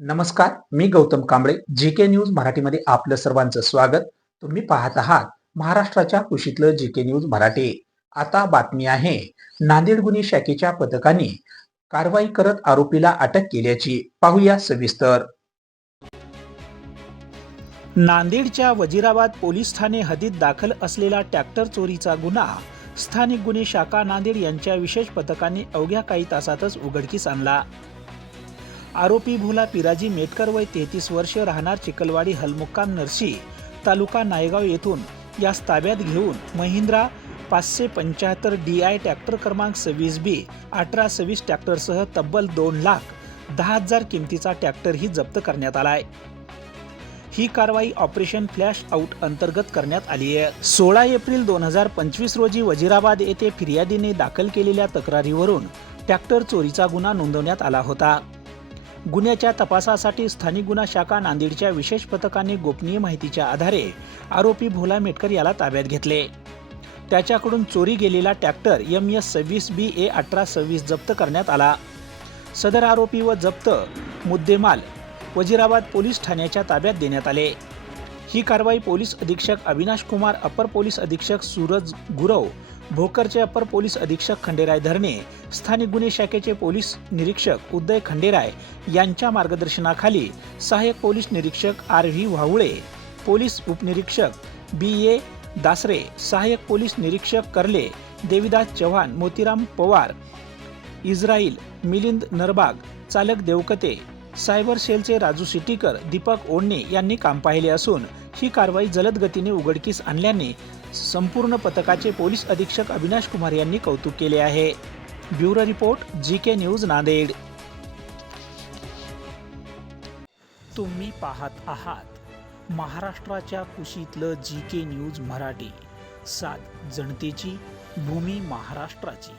नमस्कार मी Gautam Kamble G K news मराठीमध्ये आपलं सर्वांचं स्वागत. तुम्ही पाहत आहात महाराष्ट्राच्या कुशीतलं जी के न्यूज मराठी. आता बातमी आहे नांदेड गुन्हे शाखेच्या पथकाने कारवाई करत आरोपीला अटक केल्याची. पाहूया सविस्तर. नांदेडच्या वजिराबाद पोलीस ठाणे हद्दीत दाखल असलेला ट्रॅक्टर चोरीचा गुन्हा स्थानिक गुन्हे शाखा नांदेड यांच्या विशेष पथकाने अवघ्या काही तासातच उघडकीस आणला. आरोपी भुला पिराजी मेटकर वय तेहतीस वर्ष राहणार चिकलवाडी हलमुक्काम नरसी तालुका नायगाव येथून यास ताब्यात घेऊन महिंद्रा पाचशे पंच्याहत्तर डी आय ट्रॅक्टर क्रमांक सव्वीस बी अठरा सव्वीस ट्रॅक्टरसह तब्बल दोन लाख दहा हजार किमतीचा ट्रॅक्टरही जप्त करण्यात आलाय. ही कारवाई ऑपरेशन फ्लॅश आउट अंतर्गत करण्यात आली आहे. सोळा एप्रिल दोन हजार पंचवीस रोजी वजिराबाद येथे फिर्यादीने दाखल केलेल्या तक्रारीवरून ट्रॅक्टर चोरीचा गुन्हा नोंदवण्यात आला होता. गुन्ह्याच्या तपासासाठी स्थानिक गुन्हा शाखा नांदेडच्या विशेष पथकाने गोपनीय माहितीच्या आधारे आरोपी भोला मेटकर याला ताब्यात घेतले. त्याच्याकडून चोरी गेलेला ट्रॅक्टर एम एस सव्वीस बी ए अठरा सव्वीस जप्त करण्यात आला. सदर आरोपी व जप्त मुद्देमाल वजिराबाद पोलीस ठाण्याच्या ताब्यात देण्यात आले. ही कारवाई पोलीस अधीक्षक अविनाश कुमार अपर पोलीस अधीक्षक सूरज गुरव भोकरचे अपर पोलीस अधीक्षक खंडेराय धरणे स्थानिक गुन्हे शाखेचे पोलीस निरीक्षक उदय खंडेराय यांच्या मार्गदर्शनाखाली सहाय्यक पोलीस निरीक्षक आर व्ही वाहुळे पोलीस उपनिरीक्षक बी ए दासरे सहाय्यक पोलीस निरीक्षक करले देविदास चव्हाण मोतीराम पवार इस्राईल मिलिंद नरबाग चालक देवकते सायबर सेलचे राजू सिटीकर दीपक ओढणे यांनी काम पाहिले असून ही कारवाई जलद गतीने उघडकीस आणल्याने संपूर्ण पथकाचे पोलीस अधीक्षक अविनाश कुमार यांनी कौतुक केले आहे. Bureau report G K news Nanded. तुम्ही पाहत आहात महाराष्ट्राच्या कुशीतलं जी के न्यूज मराठी. सात जनतेची भूमी महाराष्ट्राची.